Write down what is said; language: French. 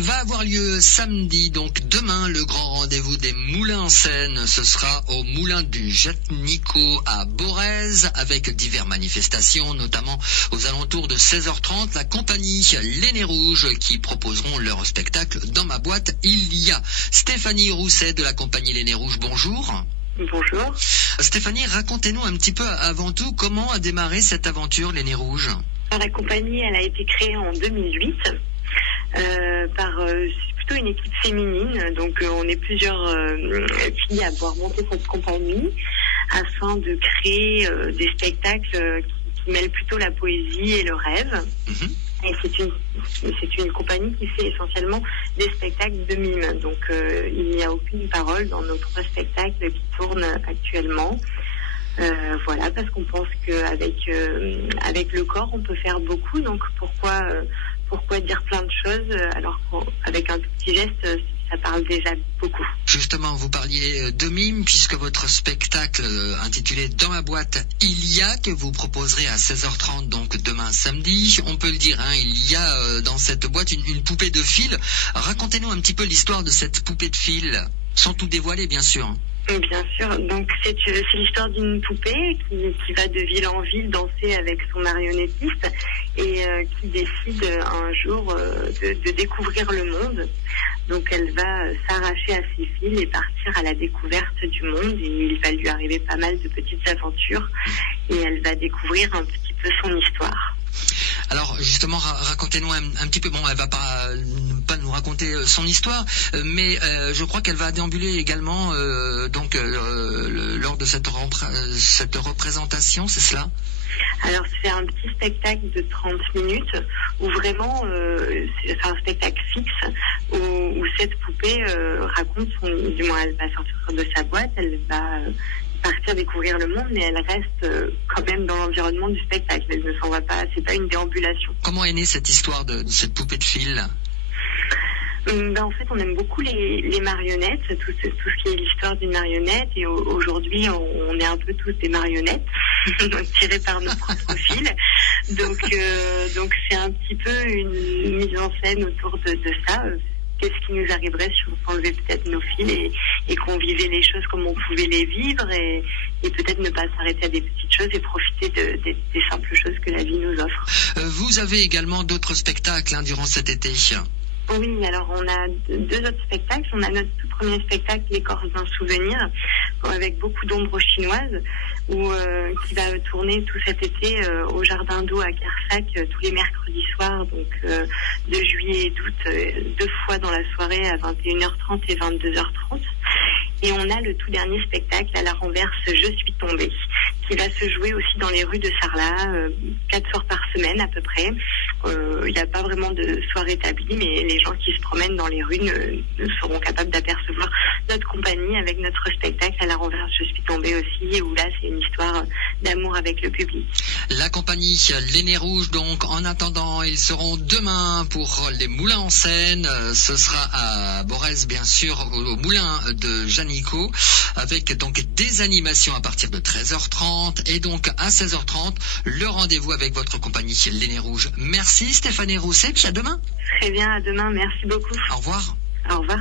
va avoir lieu samedi, donc demain, le grand rendez-vous des moulins en Seine. Ce sera au moulin du Janico à Borez, avec diverses manifestations, notamment aux alentours de 16h30, la compagnie Les Nez Rouges qui proposeront leur spectacle Dans ma boîte. Il y a Stéphanie Rousset de la compagnie Les Nez Rouges. Bonjour. Bonjour. Stéphanie, racontez-nous un petit peu avant tout comment a démarré cette aventure Les Nez Rouges. Alors, la compagnie, elle a été créée en 2008 par plutôt une équipe féminine. Donc, on est plusieurs filles à avoir monté cette compagnie afin de créer des spectacles qui mêlent plutôt la poésie et le rêve. Mm-hmm. Et c'est une compagnie qui fait essentiellement des spectacles de mime. Donc, il n'y a aucune parole dans nos 3 spectacles qui tournent actuellement. Voilà, parce qu'on pense qu'avec avec le corps, on peut faire beaucoup. Donc, pourquoi dire plein de choses alors qu'avec un tout petit geste, ça parle déjà beaucoup. Justement, vous parliez de mime, puisque votre spectacle intitulé Dans ma boîte, il y a, que vous proposerez à 16h30, donc demain samedi, on peut le dire, hein, il y a dans cette boîte une poupée de fil. Racontez-nous un petit peu l'histoire de cette poupée de fil, sans tout dévoiler, bien sûr. Bien sûr, donc c'est l'histoire d'une poupée qui va de ville en ville danser avec son marionnettiste et qui décide un jour de découvrir le monde. Donc elle va s'arracher à ses fils et partir à la découverte du monde, et il va lui arriver pas mal de petites aventures et elle va découvrir un petit peu son histoire. Alors justement, racontez-nous un petit peu. Bon, elle va pas nous raconter son histoire, mais je crois qu'elle va déambuler également lors de cette représentation, c'est cela ? Alors c'est un petit spectacle de 30 minutes où vraiment c'est un spectacle fixe où cette poupée raconte du moins elle va sortir de sa boîte, elle va partir découvrir le monde, mais elle reste quand même dans l'environnement du spectacle. Elle ne s'en va pas, c'est pas une déambulation. Comment est née cette histoire de cette poupée de fil ? En fait, on aime beaucoup les marionnettes, tout ce qui est l'histoire d'une marionnette, et aujourd'hui, on est un peu tous des marionnettes, tirées par nos propres fils. Donc c'est un petit peu une mise en scène autour de ça. Qu'est-ce qui nous arriverait si on enlevait peut-être nos fils et qu'on vivait les choses comme on pouvait les vivre, et peut-être ne pas s'arrêter à des petites choses et profiter des simples choses que la vie nous offre. Vous avez également d'autres spectacles durant cet été ? Oui, alors on a 2 autres spectacles. On a notre tout premier spectacle, L'écorce d'un souvenir, avec beaucoup d'ombres chinoises, qui va tourner tout cet été au Jardin d'eau à Carsac tous les mercredis soirs, donc de juillet et d'août, 2 fois dans la soirée à 21h30 et 22h30. Et on a le tout dernier spectacle à la renverse, Je suis tombée, qui va se jouer aussi dans les rues de Sarlat, 4 soirs par semaine à peu près. Il n'y a pas vraiment de soirée établie, mais les gens qui se promènent dans les rues ne seront capables d'apercevoir notre compagnie avec notre spectacle à la renverse, Je suis tombée aussi, où là c'est une histoire d'amour avec le public. La compagnie Les Nez Rouges, donc en attendant, ils seront demain pour les moulins en Seine. Ce sera à Borez, bien sûr, au moulin de Janico, avec donc des animations à partir de 13h30 et donc à 16h30, le rendez-vous avec votre compagnie Les Nez Rouges. Merci Stéphanie Rousset, puis à demain. Très bien, à demain, merci beaucoup. Au revoir. Au revoir.